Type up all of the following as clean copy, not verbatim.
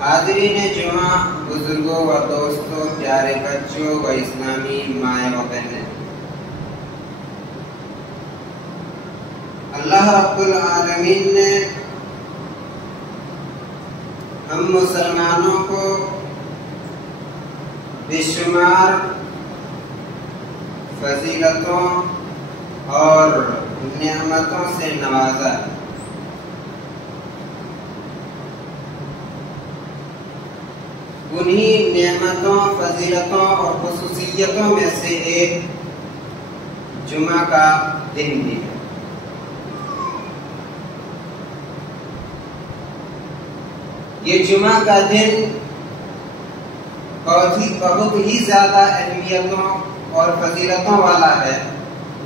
حاضرین جمعہ، بزرگوں و دوستوں، پیارے بچوں و اسلامی مائیں و بہنیں، اللہ رب العالمین نے ہم مسلمانوں کو بے شمار فضیلتوں اور نعمتوں سے نوازا۔ انہی نعمتوں، فضیلتوں اور خصوصیتوں میں سے ایک جمعہ کا دن بھی ہے۔ یہ جمعہ کا دن بہت ہی زیادہ اہمیتوں اور فضیلتوں والا ہے۔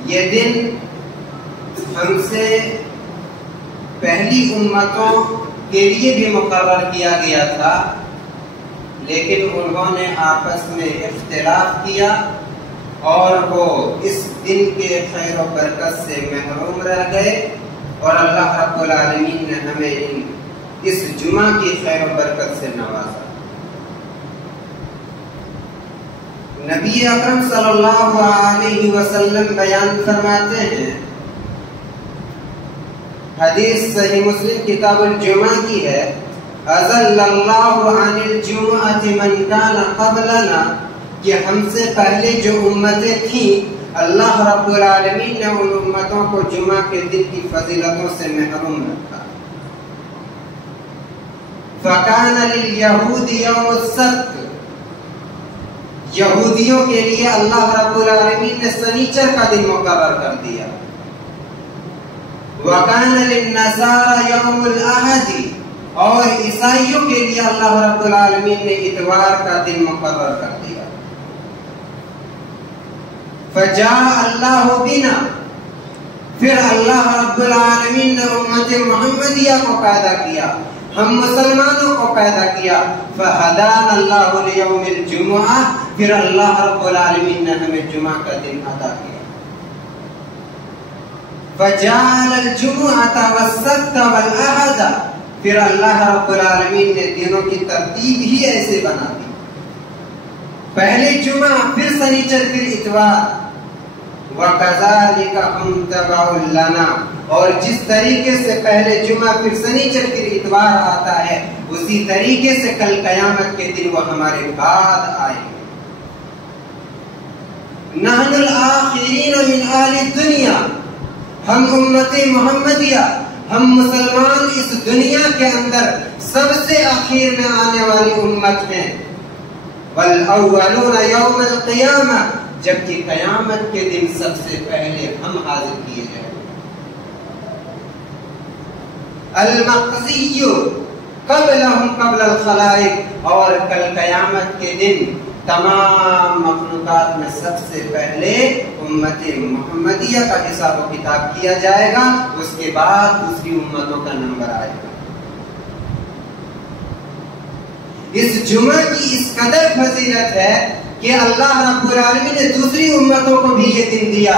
یہ دن ہم سے پہلی امتوں کے لیے بھی مقرر کیا گیا تھا، لیکن انہوں نے آپس میں اختلاف کیا اور وہ اس دن کے خیر و برکت سے محروم رہ گئے، اور اللہ رب العالمین نے ہمیں اس جمعہ کی خیر و برکت سے نوازا۔ نبی اکرم صلی اللہ علیہ وسلم بیان فرماتے ہیں، حدیث صحیح مسلم کتاب الجمعہ کی ہے، اذل اللہ عن الجمعۃ من کان قبلنا، کہ ہم سے پہلے جو امتیں تھیں اللہ رب العالمین نے ان امتوں کو جمعہ کے دن کی فضیلتوں سے محروم رکھا۔ فکان لليہود یوم السبت، یہودیوں کے لیے اللہ رب العالمین نے سنیچر کا دن مقرر کر دیا۔ وکان للنصارى یوم الاحد، اور عیسائیوں کے لیے اللہ رب العالمین نے اتوار کا دن مقرر کر دیا۔ فجاء اللہ بنا، پھر اللہ رب العالمین نے امت محمدیہ کو پیدا کیا، ہم مسلمانوں کو پیدا کیا۔ فہدانا اللہ لیوم الجمعہ، پھر اللہ رب العالمین نے ہمیں جمعہ کا دن عطا کیا۔ فجعل الجمعة والسبت والأحد، پھر اللہ رب العالمین نے دنوں کی ترتیب ہی ایسے بنا دی، پہلے جمعہ، پھر سنیچر، پھر اتوار۔ وَكَذَلِكَ هُمْ تَبَعٌ لَنَا، اور جس طریقے سے پہلے جمعہ پھر سنیچر پھر اتوار آتا ہے، اسی طریقے سے کل قیامت کے دن وہ ہمارے بعد آئیں گے۔ نحن الآخرین من اہل الدنیا، ہم امت محمدیہ، ہم مسلمان اس دنیا کے اندر سب سے اخیر میں آنے والی امت ہیں۔ والاولون یوم القیامہ، جبکہ قیامت کے دن سب سے پہلے ہم حاضر کیے جائیں۔ المقضی قبلہم قبل الخلائق، اور کل قیامت کے دن تمام مخلوقات میں سب سے پہلے امت محمدیہ کا حساب و کتاب کیا جائے گا، اس کے بعد دوسری امتوں کا نمبر آئے گا۔ اس جمعہ کی اس قدر فضیلت ہے کہ اللہ رب العالمین نے دوسری امتوں کو بھی یہ دن دیا۔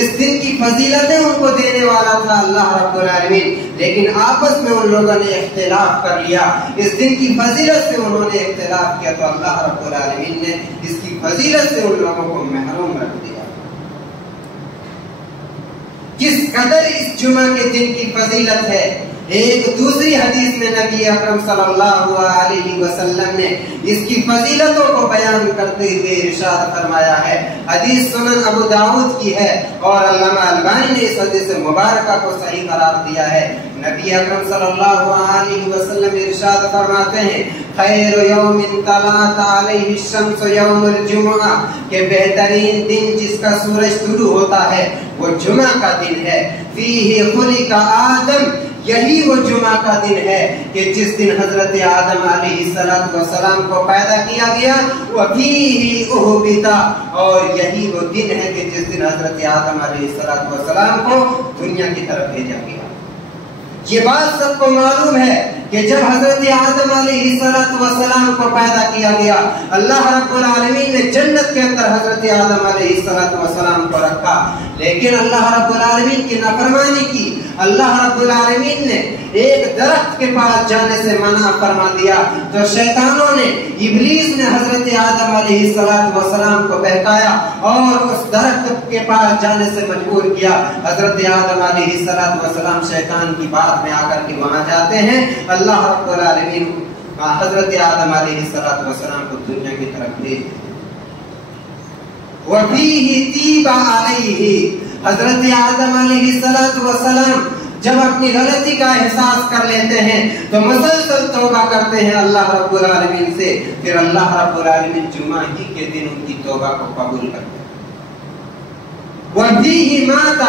اس دن کی فضیلتیں ان کو دینے والا تھا اللہ رب العالمین، لیکن آپس میں ان لوگوں نے اختلاف کر لیا۔ اس دن کی فضیلت سے انہوں نے اختلاف کیا تو اللہ رب العالمین نے اس کی فضیلت سے ان لوگوں کو محروم رکھ دیا۔ کس قدر اس جمعہ کے دن کی فضیلت ہے، ایک دوسری حدیث میں نبی اکرم صلی اللہ علیہ وسلم نے اس کی فضیلتوں کو بیان کرتے ہوئے ارشاد فرمایا ہے۔ حدیث سنن ابو داؤد کی ہے اور علامہ البانی نے اس حدیث مبارکہ کو صحیح قرار دیا ہے۔ نبی اکرم صلی اللہ علیہ وسلم ارشاد فرماتے ہیں، خیر یوم طلعت علیہ الشمس یوم الجمعہ، کہ بہترین دن جس کا سورج طلوع ہوتا ہے وہ جمعہ کا دن ہے۔ فیہ خلق آدم، یہی وہ جمعہ کا دن ہے کہ جس دن حضرت آدم علیہ السلام کو پیدا کیا گیا، وَفِيهِ أُهْبِتَ، اور یہی وہ دن ہے کہ جس دن حضرت آدم علیہ السلام کو دنیا کی طرف بھیجا گیا۔ یہ بات سب کو معلوم ہے کہ جب حضرت آدم علیہ السلام کو پیدا کیا گیا، اللہ رب العالمین نے جنت کے اندر حضرت آدم علیہ السلام کو رکھا، لیکن اللہ رب العالمین کی نافرمانی کی، اللہ رب العالمین نے ایک درخت کے پاس جانے سے منع فرما دیا تو شیطانوں نے، ابلیس نے حضرت آدم علیہ السلام کو بہکایا اور اس درخت کے پاس جانے سے مجبور کیا۔ حضرت آدم علیہ السلام شیطان کی بات میں آ کر کے وہاں جاتے ہیں۔ اللہ رب العالمین حضرت آدم علیہ السلام کو دنیا کی طرف بھیج دیتے۔ وَفِيهِ تِيبَ عَلَيْهِ، حضرت آدم علیہ السلام جب اپنی غلطی کا احساس کر لیتے ہیں تو مسلسل توبہ کرتے ہیں اللہ رب العالمین سے، پھر اللہ رب العالمین جمعہ ہی کے دن ان کی توبہ کو قبول کرتے ہیں۔ وَفِيهِ مَاتَ،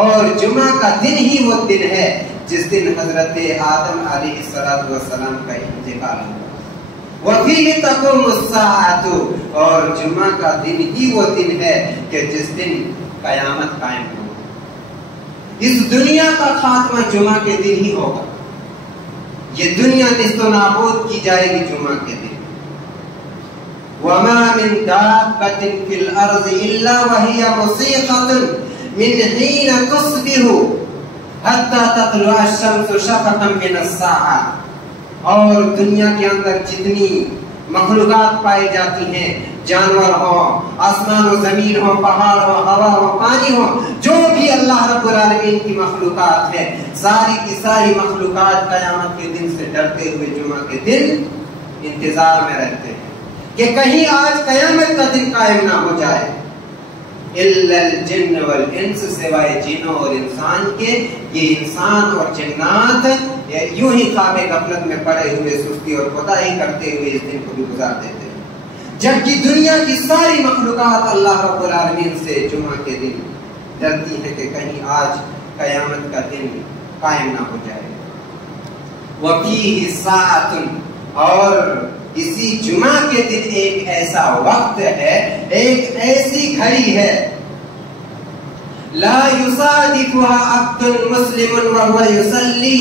اور جمعہ کا دن ہی وہ دن ہے جس دن حضرت آدم علیہ السلام کا انتقال ہوا۔ وَفِيهِ تَقُومُ السَّاعَةُ، اور جمعہ کا دن ہی وہ دن ہے کہ جس دن قیامت قائم ہوگی۔ اس دنیا کا خاتمہ جمعہ کے دن ہی ہوگا، یہ دنیا نیست و نابود کی جائے گی جمعہ کے دن۔ وَمَا مِن دَابَّةٍ فِي الْأَرْضِ إِلَّا وَهِيَ مُصِيقَةٌ مِنْ حِينَ تُصْبِحُ حَتَّى تَطْلُعَ الشَّمْسُ شَفَقًا مِنَ السَّاعَةِ، اور دنیا کے اندر جتنی مخلوقات پائی جاتی ہیں، جانور ہو، آسمان و زمین ہو، پہاڑ ہو، ہوا ہو، پانی ہو، جو بھی اللہ رب العالمین کی مخلوقات ہے، ساری کی ساری مخلوقات قیامت کے دن سے ڈرتے ہوئے جمعہ کے دن انتظار میں رہتے ہیں کہ کہیں آج قیامت کا دن قائم نہ ہو جائے۔ اِلَّا الْجِنُّ وَالْإِنسُ، سوائے جنوں اور انسان کے، یہ انسان اور جنات یوں ہی خواب غفلت میں پڑے ہوئے سستی اور کوتاہی کرتے ہوئے اس دن کو بھی گزار دیتے ہیں، جبکہ دنیا کی ساری مخلوقات اللہ رب العالمین سے جمعہ کے دن ڈرتی ہے کہ کہیں آج قیامت کا دن قائم نہ ہو جائے۔ وَفِيهِ سَاعَةٌ، اور اسی جمعہ کے دن ایک ایسا وقت ہے، ایک ایسی گھڑی ہے، لا يصادفها عبد مسلم وهو يصلي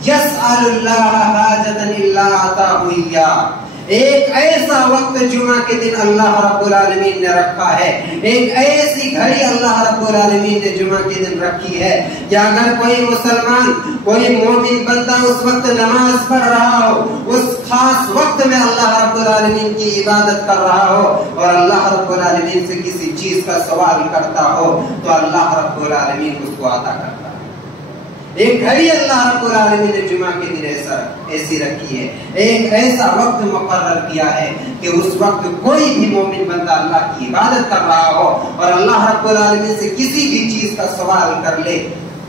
يسأل الله حاجة إلا أعطاه إياه، ایک ایسا وقت جمعہ کے دن اللہ رب العالمین نے رکھا ہے، ایک ایسی گھڑی اللہ رب العالمین نے جمعہ کے دن رکھی ہے کہ اگر کوئی مسلمان، کوئی مومن بندہ اس وقت نماز پڑھ رہا ہو، اس خاص وقت میں اللہ رب العالمین کی عبادت کر رہا ہو اور اللہ رب العالمین سے کسی چیز کا سوال کرتا ہو تو اللہ رب العالمین اس کو عطا کرتا ہے۔ ایک گھڑی اللہ رب العالمین نے جمعہ کے دن ایسی رکھی ہے، ایک ایسا وقت مقرر کیا ہے کہ اس وقت کوئی بھی مومن بندہ اللہ کی عبادت کر رہا ہو اور اللہ رب العالمین سے کسی بھی چیز کا سوال کر لے،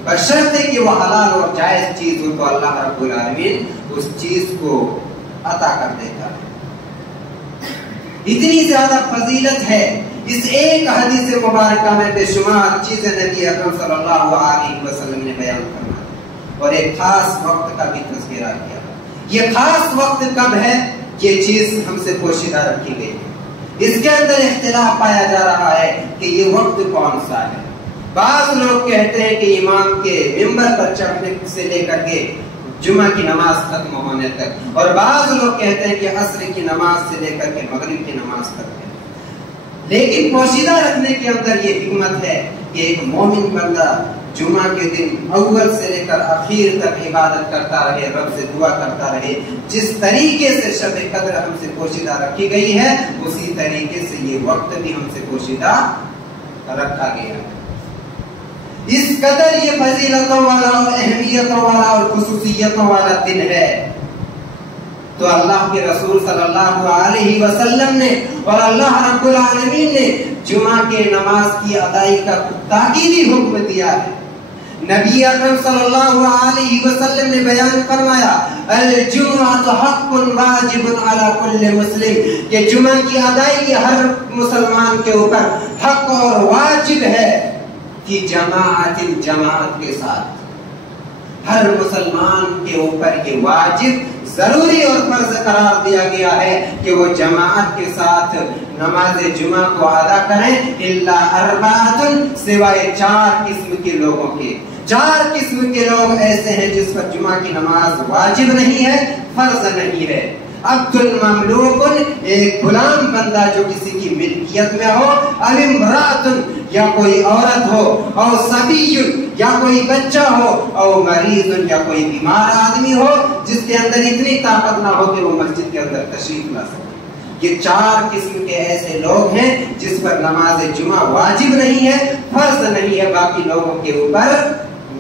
بشرطے کہ وہ حلال اور جائز چیز ہو، تو اللہ رب العالمین اس چیز کو عطا کر دیتا ہے۔ اتنی زیادہ فضیلت ہے اس ایک حدیث مبارکہ میں، بے شمار چیزیں نبی اکرم صلی اللہ علیہ وسلم نے بیان فرمائی اور ایک خاص وقت کا بھی تذکرہ کیا۔ یہ خاص وقت کب ہے، یہ چیز ہم سے پوشیدہ رکھی گئی ہے، اس کے اندر اختلاف پایا جا رہا ہے کہ یہ وقت کون سا ہے۔ بعض لوگ کہتے ہیں کہ امام کے ممبر پر چڑھنے سے لے کر کے جمعہ کی نماز ختم ہونے تک، اور بعض لوگ کہتے ہیں کہ عصر کی نماز سے لے کر کے مغرب کی نماز تک ہے۔ لیکن پوشیدہ رکھنے کے اندر یہ حکمت ہے کہ ایک مومن بندہ جمعہ کے دن اول سے لے کر آخر تک عبادت کرتا رہے، رب سے دعا کرتا رہے۔ جس طریقے سے شب قدر ہم سے پوشیدہ رکھی گئی ہے، اسی طریقے سے یہ وقت بھی ہم سے پوشیدہ رکھا گیا ہے۔ اس قدر یہ فضیلتوں والا اور اہمیتوں والا اور خصوصیتوں والا دن ہے، تو اللہ کے رسول صلی اللہ علیہ وسلم نے اور اللہ رب العالمین نے جمعہ کے نماز کی ادائیگی کا تاکیدی حکم دیا ہے۔ نبی اکرم صلی اللہ علیہ وسلم نے بیان فرمایا، الجمعہ حق واجب علی کل مسلم، کہ جمعہ کی ادائیگی ہر مسلمان کے اوپر حق اور واجب ہے کہ جماعت کے ساتھ ہر مسلمان کے اوپر یہ واجب، ضروری اور فرض قرار دیا گیا ہے کہ وہ جماعت کے ساتھ نماز جمعہ کو ادا کریں، الا اربعۃ، سوائے 4 قسم کے لوگوں کے۔ 4 قسم کے لوگ ایسے ہیں جس پر جمعہ کی نماز واجب نہیں ہے، فرض نہیں ہے۔ عبد المملوک، ایک غلام بندہ جو کسی کی ملکیت میں ہو، او امرأۃ، یا کوئی عورت ہو، اور صبی، یا کوئی بچہ ہو اور مریض یا کوئی بیمار آدمی ہو جس کے اندر اتنی طاقت نہ ہو کہ وہ مسجد کے اندر تشریف لا سکے. یہ 4 قسم کے ایسے لوگ ہیں جس پر نماز جمعہ واجب نہیں ہے، فرض نہیں ہے. باقی لوگوں کے اوپر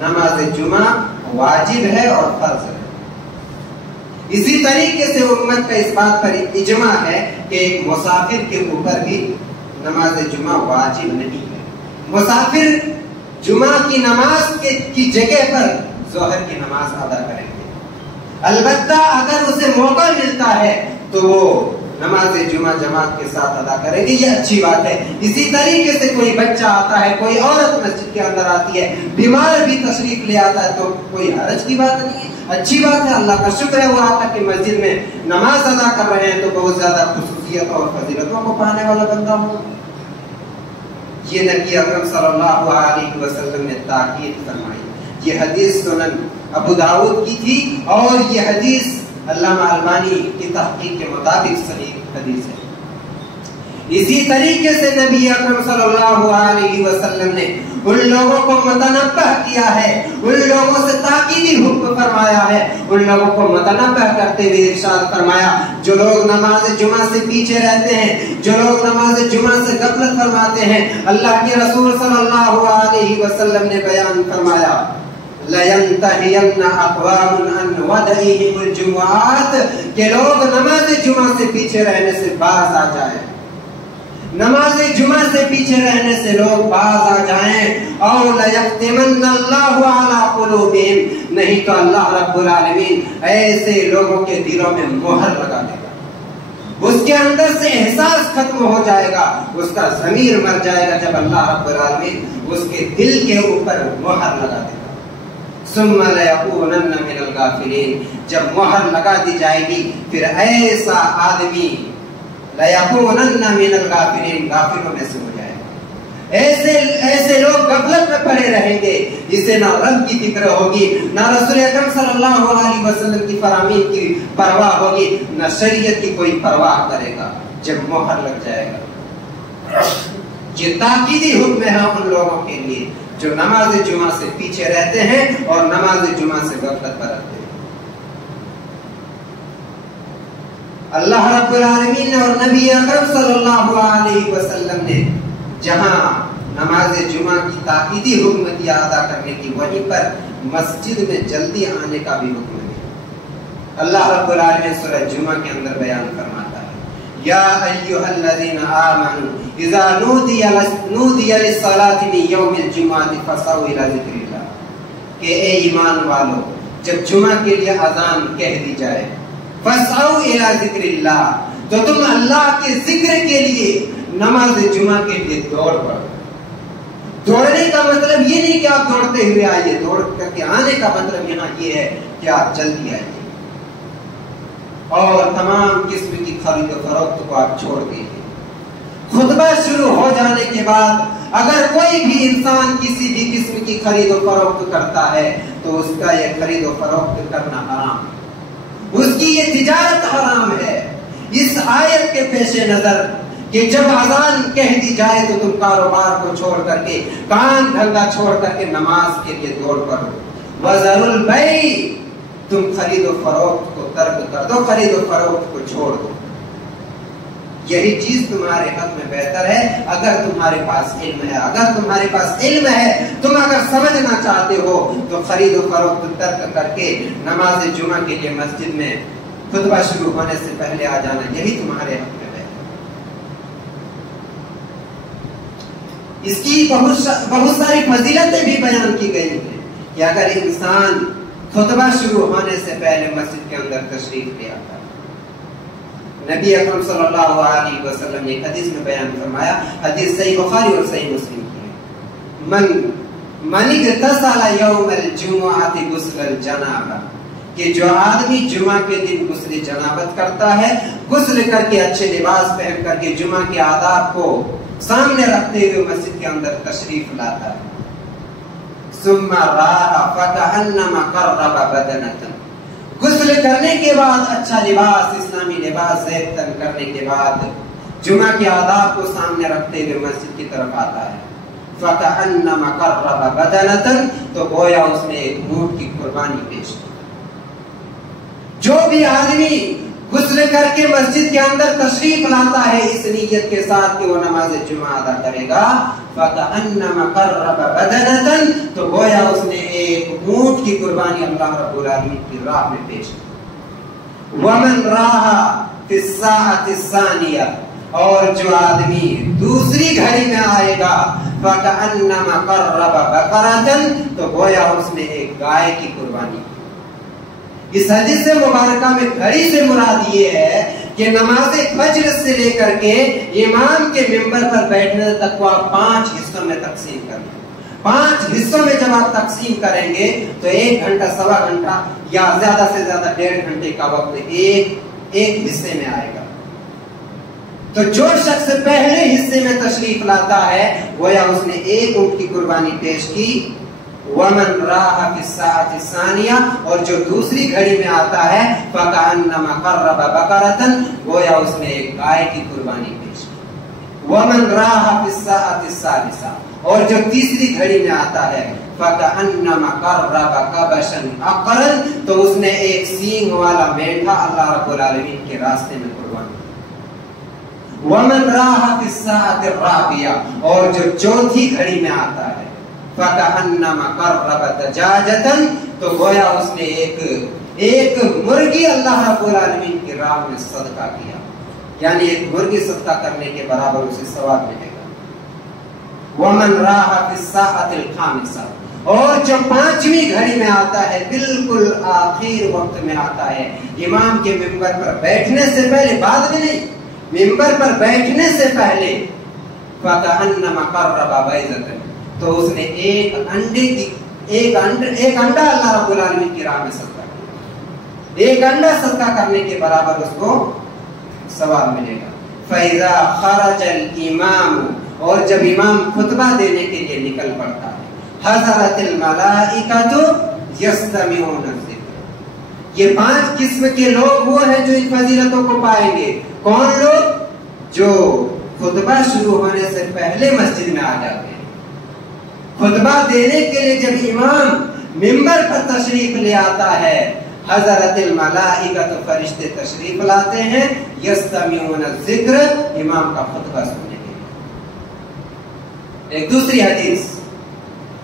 نماز جمعہ واجب ہے اور فرض ہے. اسی طریقے سے امت کا اس بات پر اجماع ہے کہ ایک مسافر کے اوپر بھی نماز جمعہ واجب نہیں ہے. مسافر جمعہ کی نماز کی جگہ پر ظہر کی نماز ادا کریں گے. البتہ اگر اسے موقع ملتا ہے تو وہ نماز جمعہ جماعت کے ساتھ ادا کریں گے، یہ اچھی بات ہے. اسی طریقے سے کوئی بچہ آتا ہے، کوئی عورت مسجد کے اندر آتی ہے، بیمار بھی تشریف لے آتا ہے تو کوئی حرج کی بات نہیں ہے، اچھی بات ہے. اللہ کا شکر ہے وہ آتا کہ مسجد میں نماز ادا کر رہے ہیں تو بہت زیادہ خصوصیت اور فضیلتوں کو پانے والا بندہ ہو. یہ نبی اکرم صلی اللہ علیہ وسلم نے تاکید فرمائی. یہ حدیث سنن ابو داؤد کی تھی اور یہ حدیث علامہ البانی کی تحقیق کے مطابق صحیح حدیث ہے. اسی طریقے سے نبی اکرم صلی اللہ علیہ وسلم نے ان لوگوں کو متنبہ کیا ہے، ان لوگوں سے تاکیدی حکم فرمایا ہے، ان لوگوں کو متنبہ کرتے ہوئے ارشاد فرمایا جو لوگ نماز جمعہ سے پیچھے رہتے ہیں، جو لوگ نماز جمعہ سے غفلت فرماتے ہیں، اللہ کے رسول صلی اللہ علیہ وسلم نے بیان فرمایا لَيَنْتَهِيَنَّ أَقْوَامٌ عَنْ وَدَعِهِمُ الْجُمُعَاتِ کہ لوگ نماز جمعہ سے پیچھے رہنے سے باز آ جائیں. نماز جمعہ سے پیچھے رہنے سے لوگ باز آ جائیں. اور لَيَخْتِمَنَّ اللَّهُ عَلَىٰ قُلُوبِهِمْ نہیں تو اللہ رب العالمین ایسے لوگوں کے دلوں میں مہر لگا دے گا. اس کے اندر سے احساس ختم ہو جائے گا، اس کا ضمیر مر جائے گا جب اللہ رب العالمین اس کے دل کے اوپر مہر لگا دے گا. ثم ليكونن من الغافلين جب مہر لگا دی جائے گی پھر ایسا آدمی ليكونن من الغافلين غافلوں میں سے ہو جائے گا. ایسے لوگ غفلت میں پڑے رہیں گے، جسے نہ رب کی فکر ہوگی، نہ رسول اکرم صلی اللہ علیہ وسلم کی فرامین کی پرواہ ہوگی، نہ شریعت کی کوئی پرواہ کرے گا جب مہر لگ جائے گا. یہ تاکیدی حکم ہے ان لوگوں کے لیے جو نماز جمعہ سے پیچھے رہتے ہیں اور نماز جمعہ سے غفلت برتتے ہیں. اللہ رب العالمین اور نبی اکرم صلی اللہ علیہ وسلم نے جہاں نماز جمعہ کی تاکیدی حکم دیا ادا کرنے کی، وہیں پر مسجد میں جلدی آنے کا بھی حکم دیا. اللہ رب العالمین سورہ جمعہ کے اندر بیان فرماتا ہے یا ایھا الذین آمنوا اذا نودی للصلاۃ من یوم الجمعۃ فاسعوا الی ذکر اللہ کہ اے ایمان والو جب جمعہ کے لیے اذان کہہ دی جائے فاسعوا الی ذکر اللہ تو تم اللہ کے ذکر کے لیے نماز جمعہ کے لیے دوڑ پڑو. دوڑنے کا مطلب یہ نہیں کہ آپ دوڑتے ہوئے آئیے، دوڑ کر کے آنے کا مطلب یہاں یہ ہے کہ آپ جلدی آئیے اور تمام قسم کی خرید و فروخت کو آپ چھوڑ دیجیے. خطبہ شروع ہو جانے کے بعد اگر کوئی بھی انسان کسی بھی قسم کی خرید و فروخت کرتا ہے تو اس کا یہ خرید و فروخت کرنا حرام، اس کی یہ تجارت حرام ہے. اس آیت کے پیش نظر کہ جب اذان کہہ دی جائے تو تم کاروبار کو چھوڑ کر کے، کام دھندا چھوڑ کر کے نماز کے لیے دوڑ پڑو. وَذَرُوا الْبَيْعَ تم خرید و فروخت کو ترک کر دو، خرید و فروخت کو چھوڑ دو. یہی چیز تمہارے حق میں بہتر ہے اگر تمہارے پاس علم ہے. اگر تمہارے پاس علم ہے، تم اگر سمجھنا چاہتے ہو تو خرید و فروخت ترک کر کے نماز جمعہ کے لیے مسجد میں خطبہ شروع ہونے سے پہلے آ جانا، یہی تمہارے حق میں بہتر ہے. اس کی بہت ساری فضیلتیں بھی بیان کی گئی ہیں کہ اگر انسان خطبہ شروع ہونے سے پہلے مسجد کے اندر تشریف لے آتا ہے. نبی اکرم صلی اللہ علیہ وسلم نے حدیث میں بیان فرمایا، حدیث صحیح بخاری اور صحیح مسلم کی ہے، من اغتسل یوم الجمعۃ غسل الجنابہ کہ جو آدمی جمعہ کے دن غسل جنابت کرتا ہے، غسل کر کے اچھے لباس پہن کر کے جمعہ کے آداب کو سامنے رکھتے ہوئے مسجد کے اندر تشریف لاتا ہے، ثم راح فکأنما قرب بدنة غسل کرنے کے بعد اچھا لباس، اسلامی لباس زیب تن کرنے کے بعد جمعہ کے آداب کو سامنے رکھتے ہوئے مسجد کی طرف آتا ہے، فَكَأَنَّمَا قَرَّبَ بَدَنَةً تو گویا اس نے ایک اونٹ کی قربانی پیش کی۔ جو بھی آدمی غسل کر کے مسجد کے اندر تشریف لاتا ہے اس نیت کے ساتھ کہ وہ نماز جمعہ ادا کرے گا، فَكَأَنَّمَا قَرَّبَ بَدَنَةً تو گویا اس نے ایک اونٹ کی قربانی اللہ رب العالمین کی راہ میں پیش کی۔ وَمَنْ رَاهَا فِي السَّاعَةِ الثَّانِيَةِ اور جو آدمی دوسری گھڑی میں آئے گا، فَكَأَنَّمَا قَرَّبَ بَقَرَةً تو گویا اس نے ایک گائے کی قربانی کی۔ اس حدیث مبارکہ میں گھڑی سے مراد یہ ہے کہ نماز فجر سے لے کر کے امام کے ممبر پر بیٹھنے تک کو آپ 5 حصوں میں تقسیم کر لیں۔ 5 حصوں میں جب آپ تقسیم کریں گے تو 1 گھنٹہ، سوا گھنٹہ یا زیادہ سے زیادہ 1.5 گھنٹے کا وقت ایک حصے میں آئے گا۔ تو جو شخص پہلے حصے میں تشریف لاتا ہے گویا اس نے ایک اونٹ کی قربانی پیش کی۔ وَمَنْ رَاهَا فِي السَّاعَةِ الثَّانِيَةِ اور جو دوسری گھڑی میں آتا ہے فَكَأَنَّمَا قَرَّبَ بَقَرَةً گویا اس نے ایک گائے کی قربانی پیش کی۔ وَمَنْ رَاهَا فِي السَّاعَةِ الثَّالِثَةِ اور جو تیسری گھڑی میں آتا ہے فَكَأَنَّمَا قَرَّبَ كَبَشًا أَقْرًا تو اس نے ایک سینگ والا میٹھا اللہ رب العالمین کے راستے میں قربانی کی۔ وَمَنْ رَاهَا فِي السَّاعَةِ الرَّابِعَةِ اور جو چوتھی گھڑی میں آتا ہے فَكَأَنَّمَا قَرَّبَ دَجَاجَةً تو گویا اس نے ایک مرغی اللہ رب العالمین کی راہ میں صدقہ کیا، یعنی ایک مرغی صدقہ کرنے کے برابر اسے ثواب ملے گا۔ وَمَنْ رَاهَا فِي السَّاعَةِ الْخَامِسَةِ اور جو 5ویں گھڑی میں آتا ہے بالکل آخر وقت میں آتا ہے، امام کے ممبر پر بیٹھنے سے پہلے، بعد میں نہیں، ممبر پر بیٹھنے سے پہلے فَكَأَنَّمَا قَرَّبَ بَيْضَةً تو اس نے ایک انڈا اللہ رب العالمین کی راہ میں صدقہ کیا، ایک انڈا صدقہ کرنے کے برابر اس کو ثواب ملے گا۔ فَإِذَا خَرَجَ الْإِمَامُ اور جب امام خطبہ دینے کے لیے نکل پڑتا ہے، حضرت الملائکۃ یستمعون الذکر یہ 5 قسم کے لوگ وہ ہیں جو ان فضیلتوں کو پائیں گے۔ کون لوگ؟ جو خطبہ شروع ہونے سے پہلے مسجد میں آ جاتے ہیں۔ خطبہ دینے کے لیے جب امام ممبر پر تشریف لے آتا ہے، حضرت الملائکۃ فرشتے تشریف لاتے ہیں، یستمعون الذکر امام کا خطبہ سننے کے لیے۔ ایک دوسری حدیث،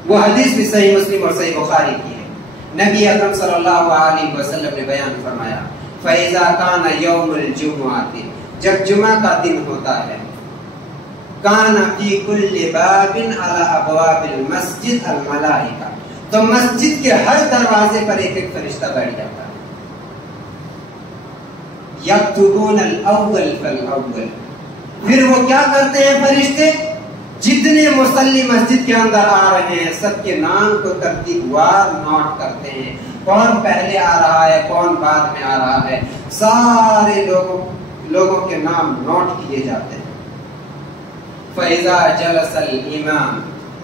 وہ حدیث بھی صحیح مسلم اور صحیح بخاری کی ہے۔ نبی اکرم صلی اللہ علیہ وسلم نے بیان فرمایا، فَإِذَا كَانَ يَوْمُ الْجُمُعَةِ جب جمعہ کا دن ہوتا ہے، کان فی کل باب علی ابواب المسجد الملائکہ تو مسجد کے ہر دروازے پر ایک فرشتہ بیٹھ جاتا ہے۔ یکتبون الاول فالاول پھر وہ کیا کرتے ہیں فرشتے؟ جتنے مصلی مسجد کے اندر آ رہے ہیں سب کے نام کو ترتیب وار نوٹ کرتے ہیں، کون پہلے آ رہا ہے کون بعد میں آ رہا ہے، سارے لوگوں کے نام نوٹ کیے جاتے ہیں۔ فَإِذَا جَلَسَ الْإِمَامُ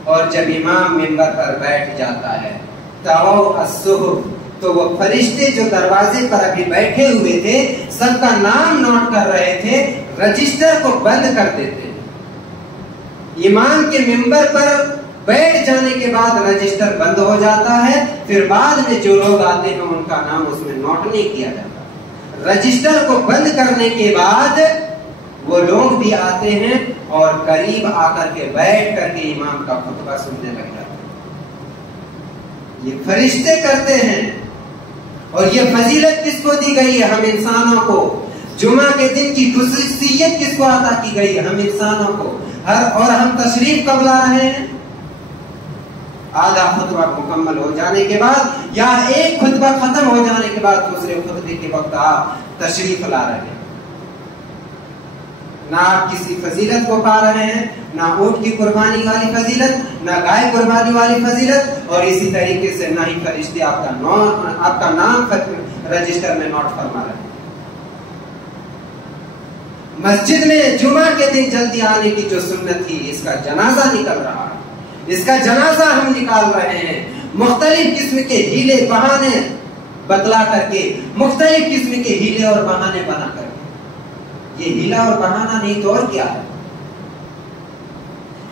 اور جب امام ممبر پر بیٹھ جاتا ہے، تَوَوْا الصُّحُفَ تو وہ فرشتے جو دروازے پر ابھی بیٹھے ہوئے تھے سب کا نام نوٹ کر رہے تھے، رجسٹر کو بند کر دیتے ہیں۔ امام کے ممبر پر بیٹھ جانے کے بعد رجسٹر بند ہو جاتا ہے، پھر بعد میں جو لوگ آتے ہیں ان کا نام اس میں نوٹ نہیں کیا جاتا۔ رجسٹر کو بند کرنے کے بعد وہ لوگ بھی آتے ہیں اور قریب آ کر کے بیٹھ کر کے امام کا خطبہ سننے لگ جاتے ہیں۔ یہ فرشتے کرتے ہیں۔ اور یہ فضیلت کس کو دی گئی ہے؟ ہم انسانوں کو۔ جمعہ کے دن کی خصوصیت کس کو عطا کی گئی ہے؟ ہم انسانوں کو۔ اور ہم تشریف کب لا رہے ہیں؟ آدھا خطبہ مکمل ہو جانے کے بعد یا ایک خطبہ ختم ہو جانے کے بعد دوسرے خطبے کے وقت آپ تشریف لا رہے ہیں۔ نہ آپ کسی فضیلت کو پا رہے ہیں، نہ اونٹ کی قربانی والی فضیلت، نہ گائے قربانی والی فضیلت، اور اسی طریقے سے نہ ہی فرشتے آپ کا نام رجسٹر میں نوٹ فرما رہے ہیں۔ مسجد میں جمعہ کے دن جلدی آنے کی جو سنت تھی، اس کا جنازہ نکل رہا ہے، اس کا جنازہ ہم نکال رہے ہیں، مختلف قسم کے ہیلے بہانے بتلا کر کے، مختلف قسم کے ہیلے اور بہانے بنا کر کے۔ یہ ہیلا اور بہانہ نہیں تو اور کیا ہے؟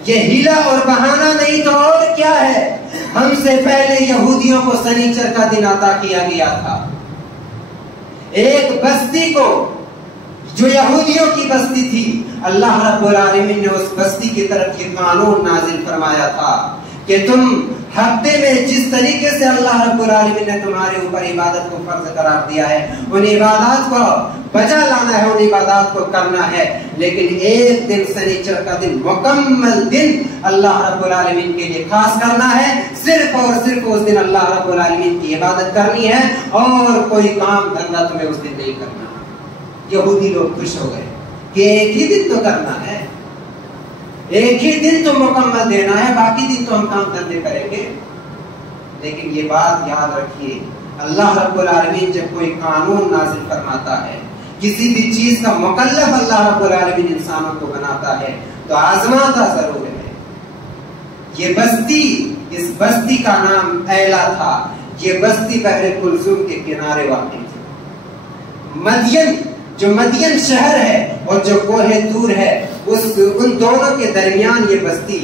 یہ ہیلا اور بہانہ نہیں تو اور کیا ہے؟ ہم سے پہلے یہودیوں کو سنیچر کا دن عطا کیا گیا تھا. ایک بستی کو جو یہودیوں کی بستی تھی، اللہ رب العالمین نے اس بستی کی طرف یہ قانون نازل فرمایا تھا کہ تم ہفتے میں جس طریقے سے اللہ رب العالمین نے تمہارے اوپر عبادت کو فرض قرار دیا ہے، ان عبادات کو بجا لانا ہے، ان عبادات کو کرنا ہے. لیکن ایک دن سنیچر کا دن، مکمل دن اللہ رب العالمین کے لیے خاص کرنا ہے. صرف اور صرف اس دن اللہ رب العالمین کی عبادت کرنی ہے اور کوئی کام دھندا تمہیں اس دن نہیں کرنا. یہودی لوگ خوش ہو گئے کہ ایک ہی دن تو کرنا ہے، ایک ہی دن تو مکمل دینا ہے، باقی دن تو ہم کام دھندے کریں گے. لیکن یہ بات یاد رکھیے، اللہ رب العالمین جب کوئی قانون نازل فرماتا ہے، کسی بھی چیز کا مکلف اللہ رب العالمین انسانوں کو بناتا ہے تو آزماتا ضرور ہے. یہ بستی، اس بستی کا نام ایلا تھا. یہ بستی بحر کلثوم کے کنارے واقع تھی. مدین، جو مدین شہر ہے اور جو کوہ طور ہے، ان دونوں کے درمیان یہ بستی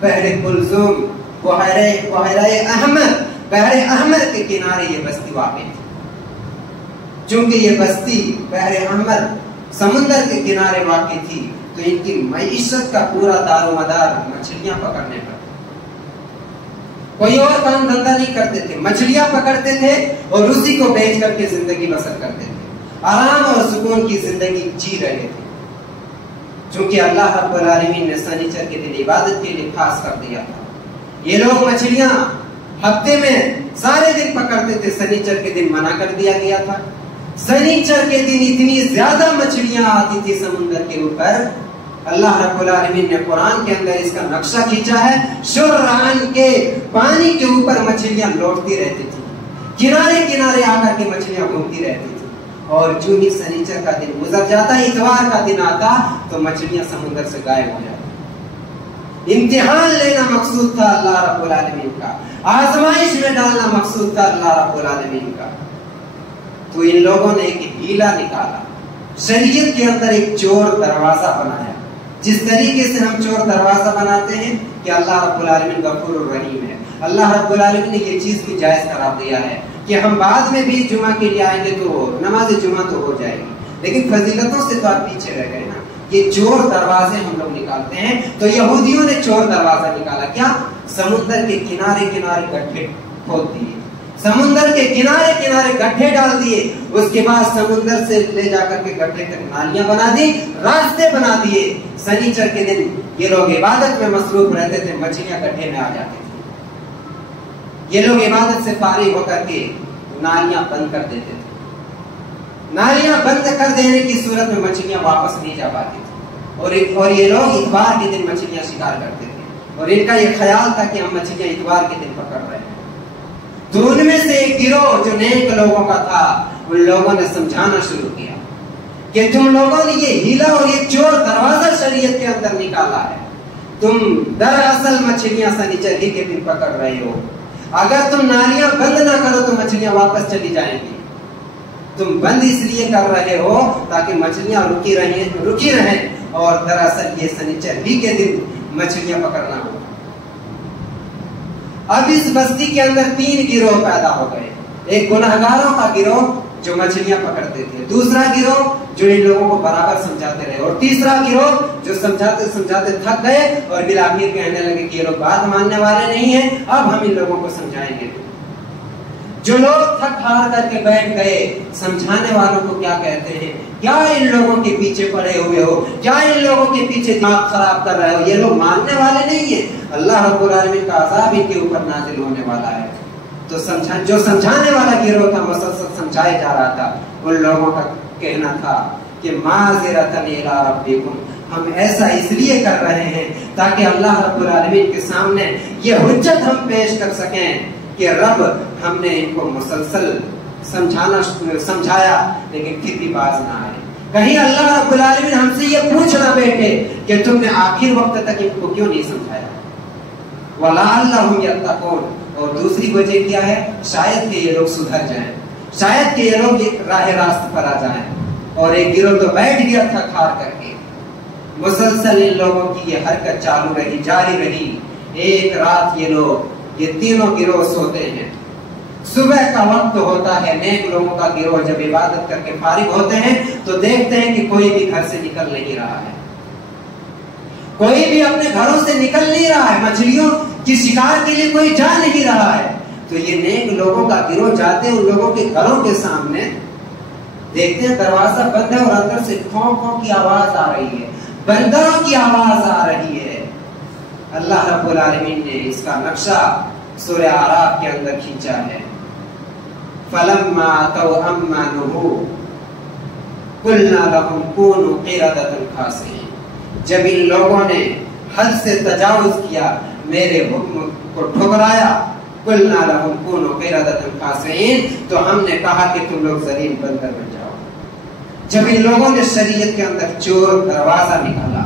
بحر کلثوم، بحیرہ احمر، بحر احمر کے کنارے یہ بستی واقع تھی. چونکہ یہ بستی بحر احمر سمندر کے کنارے واقع تھی تو ان کی معیشت کا پورا دار و مدار مچھلیاں پکڑنے پر. کوئی اور کام دھندا نہیں کرتے تھے، مچھلیاں پکڑتے تھے اور اسی کو بیچ کر کے زندگی بسر کرتے تھے. آرام اور سکون کی زندگی جی رہے تھے. چونکہ اللہ رب العالمین نے سنیچر کے دن عبادت کے لیے خاص کر دیا تھا. یہ لوگ مچھلیاں ہفتے میں سارے دن پکڑتے تھے، سنیچر کے دن منع کر دیا گیا تھا. سنیچر کے دن اتنی زیادہ مچھلیاں آتی تھی سمندر کے اوپر، اللہ رب العالمین نے قرآن کے اندر اس کا نقشہ کھینچا ہے. شرعن کے پانی کے اوپر مچھلیاں لوٹتی رہتی تھی، کنارے کنارے آ کر کے مچھلیاں گھومتی رہتی تھی. اور جو ہی سنیچر کا دن گزر جاتا، اتوار کا دن آتا تو مچھلیاں سمندر سے غائب ہو جاتی. امتحان لینا مقصود تھا اللہ رب العالمین کا، آزمائش میں ڈالنا مقصود تھا اللہ رب العالمین کا. تو ان لوگوں نے ایک ہیلا نکالا، شریعت کے اندر ایک چور دروازہ بنایا. جس طریقے سے ہم چور دروازہ بناتے ہیں کہ اللہ رب العالمین غفور الرحیم ہے، اللہ رب العالمین نے یہ چیز بھی جائز قرار دیا ہے کہ ہم بعد میں بھی جمعہ کے لیے آئیں گے تو نماز جمعہ تو ہو جائے گی، لیکن فضیلتوں سے تو آپ پیچھے رہ گئے نا. یہ چور دروازے ہم لوگ نکالتے ہیں. تو یہودیوں نے چور دروازہ نکالا. کیا؟ سمندر کے کنارے کنارے گڈھے کھود دیے، سمندر کے کنارے کنارے گڈھے ڈال دیے. اس کے بعد سمندر سے لے جا کر کے گڈھے تک نالیاں بنا دی، راستے بنا دیے. سنیچر کے دن یہ لوگ عبادت میں مصروف رہتے تھے، مچھلیاں گڈھے میں آ جاتی تھی. یہ لوگ عبادت سے فارغ ہو کر کے نالیاں بند کر دیتے تھے. نالیاں بند کر دینے کی صورت میں مچھلیاں واپس نہیں جا پاتی تھی. اور یہ لوگ اتوار کے دن مچھلیاں شکار کرتے تھے اور ان کا یہ خیال تھا کہ ہم مچھلیاں اتوار کے دن پکڑ رہے ہیں. تو ان میں سے ایک گروہ جو نیک لوگوں کا تھا، ان لوگوں نے سمجھانا شروع کیا کہ تم لوگوں نے یہ ہیلا اور یہ چور دروازہ شریعت کے اندر نکالا ہے. تم دراصل مچھلیاں سنیچر ہی کے دن پکڑ رہے ہو. اگر تم نالیاں بند نہ کرو تو مچھلیاں واپس چلی جائیں گی. تم بند اس لیے کر رہے ہو تاکہ مچھلیاں رکی رہیں اور دراصل یہ سنیچر ہی کے دن مچھلیاں پکڑنا ہو. اب اس بستی کے اندر 3 گروہ پیدا ہو گئے. ایک گنہگاروں کا گروہ جو مچھلیاں پکڑتے تھے، دوسرا گروہ جو ان لوگوں کو برابر سمجھاتے رہے، اور تیسرا گروہ جو سمجھاتے سمجھاتے تھک گئے اور بالآخر کہنے لگے کہ یہ لوگ بات ماننے والے نہیں ہیں، اب ہم ان لوگوں کو سمجھائیں گے. جو لوگ تھک ہار کر کے بیٹھ گئے، سمجھانے والوں کو کیا کہتے ہیں؟ کیا ان لوگوں کے پیچھے پڑے ہوئے ہو؟ کیا ان لوگوں کے پیچھے دماغ خراب کر رہے ہو؟ یہ لوگ ماننے والے نہیں ہیں. اللہ رب العالمین کا عذاب ان کے اوپر نازل ہونے والا ہے. تو جو سمجھانے والا گروہ تھا، مسلسل سمجھائے جا رہا تھا، ان لوگوں کا کہنا تھا کہ معذرۃ الی ربکم، ہم ایسا اس لیے کر رہے ہیں تاکہ اللہ رب العالمین کے سامنے یہ حجت ہم پیش کر سکیں کہ رب ہم نے ان کو مسلسل سمجھایا لیکن پھر بھی باز نہ آئے. کہیں اللہ رب العالمین ہم سے یہ پوچھ نہ بیٹھے کہ تم نے آخر وقت تک ان کو کیوں نہیں سمجھایا. وَلَعَلَّهُمْ يَتَّقُونَ. اور دوسری وجہ کیا ہے؟ شاید کہ یہ لوگ سدھر جائیں، شاید کہ یہ لوگ ایک راہ راست پر آ جائیں. اور ایک گروہ تو بیٹھ گیا تھا کھار کر کے. مسلسل ان لوگوں کی یہ حرکت چالو رہی، جاری رہی۔ ایک رات یہ تینوں گروہ سوتے ہیں، صبح کا وقت ہوتا ہے، نیک لوگوں کا گروہ جب عبادت کر کے فارغ ہوتے ہیں تو دیکھتے ہیں کہ کوئی بھی گھر سے نکل نہیں رہا ہے، کوئی بھی اپنے گھروں سے نکل نہیں رہا ہے، مچھلیوں کی شکار کے لیے کوئی جا نہیں رہا ہے۔ تو یہ نیک لوگوں کا گروہ جاتے ہیں ان لوگوں کے گھروں کے سامنے، دیکھتے ہیں دروازہ بند ہے اور اندر سے کھوں کھوں کی آواز آ رہی ہے، بندروں کی آواز آ رہی ہے۔ اللہ رب العالمین نے اس کا نقشہ سورہ اعراف کے اندر کھینچا ہے۔ فَلَمَّا أَتَوْا عَمَّا نُهُوا قُلْنَا لَهُمْ كُونُوا قِرَدَةً خَاسِئِينَ، جب ان لوگوں نے حد سے تجاوز کیا، میرے حکم کو ٹھکرایا، قُلْنَا لَهُمْ كُونُوا قِرَدَةً خَاسِئِينَ، تو ہم نے کہا کہ تم لوگ ذلیل بندر بن جاؤ۔ جب ان لوگوں نے شریعت کے اندر چور دروازہ نکالا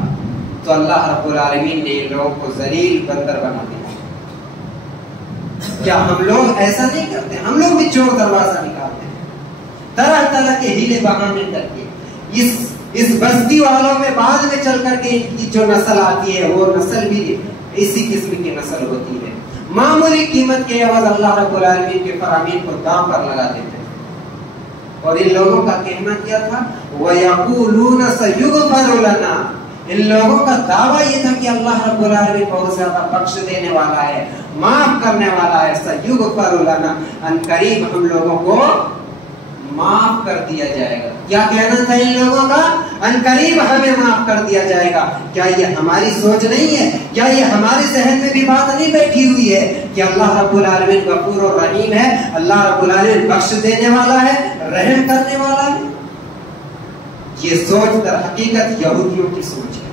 تو اللہ رب العالمین نے ان لوگوں کو ذلیل بندر بنا دیا۔ کیا ہم لوگ ایسا نہیں کرتے؟ ہم لوگ بھی چور دروازہ نکالتے ہیں، طرح طرح کے ہیلے بہانے کر کے۔ اس بستی والوں میں بعد میں چل کر کے ان کی جو نسل آتی ہے وہ نسل بھی اسی قسم کی نسل ہوتی ہے۔ معمولی قیمت کے عوض اللہ رب العالمین کے فرامین کو دام پر لگا دیتے ہیں۔ اور ان لوگوں کا کہنا کیا تھا؟ وَيَقُولُونَ سَيُغْفَرُ لَنَا، ان لوگوں کا دعویٰ یہ تھا کہ اللہ رب العالمین بہت زیادہ بخش دینے والا ہے، معاف کرنے والا ہے۔ سَيُغْفَرُ لَنَا، ان قریب ہم لوگوں کو معاف کر دیا جائے گا۔ کیا کہنا تھا ان لوگوں کا؟ ان قریب ہمیں معاف کر دیا جائے گا۔ کیا یہ ہماری سوچ نہیں ہے؟ کیا یہ ہمارے ذہن میں بھی بات نہیں بیٹھی ہوئی ہے کہ اللہ رب العالمین غفور و رحیم ہے، اللہ رب العالمین بخش دینے والا ہے، رحم کرنے والا ہے؟ یہ سوچ در حقیقت یہودیوں کی سوچ ہے۔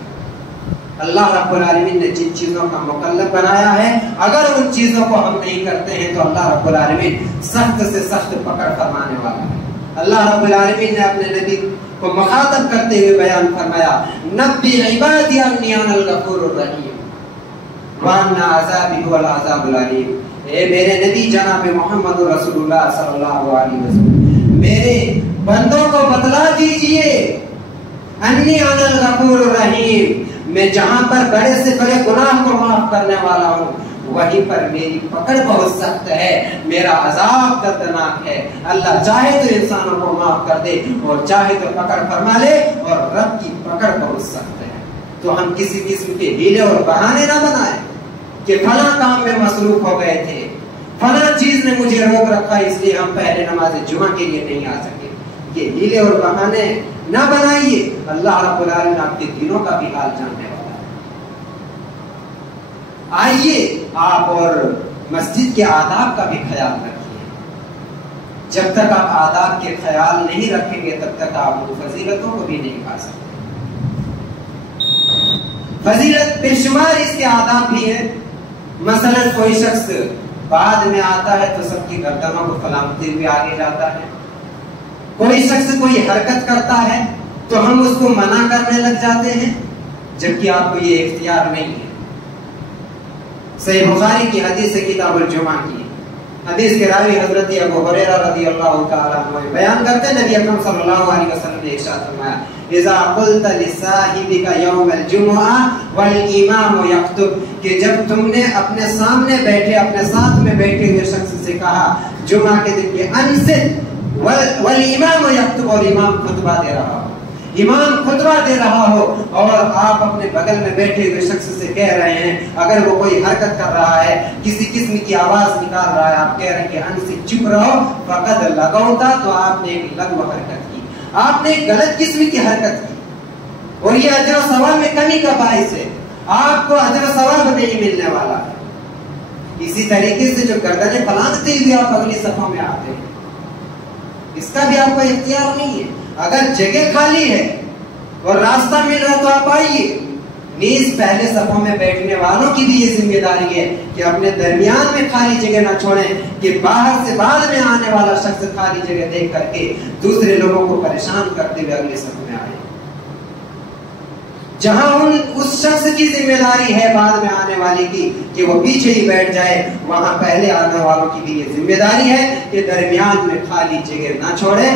اللہ رب العالمین نے جن چیزوں کا مکلف بنایا ہے، اگر ان چیزوں کو ہم نہیں کرتے ہیں تو اللہ رب العالمین سخت سے سخت پکڑ فرمانے والا ہے۔ اللہ رب العالمین نے اپنے نبی کو مخاطب کرتے ہوئے بیان فرمایا، نبی عبادی انی انا الغفور الرحیم وان عذابی هو العذاب العلیم۔ اے میرے نبی جناب محمد رسول اللہ صلی اللہ علیہ وسلم، میرے بندوں کو بتلا دیجئے انی انا الغفور الرحیم، میں جہاں پر بڑے سے بڑے گناہ کو معاف کرنے والا ہوں وہیں پر میری پکڑ بہت سخت ہے، میرا عذاب دردناک ہے۔ اللہ چاہے تو انسانوں کو معاف کر دے اور چاہے تو پکڑ فرما لے، اور رب کی پکڑ بہت سخت ہے۔ تو ہم کسی قسم کے ہیلے اور بہانے نہ بنائیں کہ فلاں کام میں مصروف ہو گئے تھے، فلاں چیز نے مجھے روک رکھا اس لیے ہم پہلے نماز جمعہ کے لیے نہیں آ سکے۔ یہ ہیلے اور بہانے نہ بنائیے، اللہ رب العالمین آپ کے دلوں کا بھی حال جاننے والا ہے۔ آئیے آپ اور مسجد کے آداب کا بھی خیال رکھیے۔ جب تک آپ آداب کے خیال نہیں رکھیں گے تب تک آپ فضیلتوں کو بھی نہیں پا سکتے۔ فضیلت بے شمار اس کے آداب بھی ہے۔ مثلا کوئی شخص بعد میں آتا ہے تو سب کی گردنوں کو سلامتی ہوئے آگے جاتا ہے۔ کوئی شخص کوئی حرکت کرتا ہے تو ہم اس کو منع کرنے لگ جاتے ہیں، جبکہ آپ کو یہ اختیار نہیں ہے۔ صحیح بخاری کی حدیث ہے کتاب الجمعہ کی، حدیث کے راوی حضرت ابو ہریرہ رضی اللہ تعالیٰ عنہ بیان کرتے ہیں، نبی اکرم صلی اللہ علیہ وسلم نے ارشاد فرمایا، اذا قلت لصاحبك يوم الجمعہ والامام يخطب، کہ جب تم نے اپنے سامنے بیٹھے، اپنے ساتھ میں بیٹھے ہوئے شخص سے کہا جمعہ کے دن کہ انصت والامام یخطب، اور امام خطبہ دے رہا ہو، امام خطبہ دے رہا ہو، اور آپ اپنے بغل میں بیٹھے ہوئے شخص سے کہہ رہے ہیں، اگر وہ کوئی حرکت کر رہا ہے، کسی قسم کی آواز نکال رہا ہے، آپ کہہ رہے ہیں کہ انصت چپ رہو، فقد لغوت، تو آپ نے ایک لغو حرکت کی، آپ نے ایک غلط قسم کی حرکت کی، اور یہ اجر و ثواب میں کمی کا باعث ہے، آپ کو اجر و ثواب نہیں ملنے والا ہے۔ اسی طریقے سے جو گردنیں پلانگتے ہوئے آپ اگلی صفوں میں آتے ہیں، اس کا بھی آپ کو اختیار نہیں ہے۔ اگر جگہ خالی ہے اور راستہ مل رہا تو آپ آئیے، نیز پہلے صفوں میں بیٹھنے والوں کی بھی یہ ذمہ داری ہے کہ اپنے درمیان میں خالی جگہ نہ چھوڑیں کہ باہر سے بعد میں آنے والا شخص خالی جگہ دیکھ کر کے دوسرے لوگوں کو پریشان کرتے ہوئے اگلے صف میں آئے۔ جہاں اس شخص کی ذمہ داری ہے بعد میں آنے والے کی کہ وہ پیچھے ہی بیٹھ جائے، وہاں پہلے آنے والوں کی بھی یہ ذمہ داری ہے کہ درمیان میں خالی جگہ نہ چھوڑیں،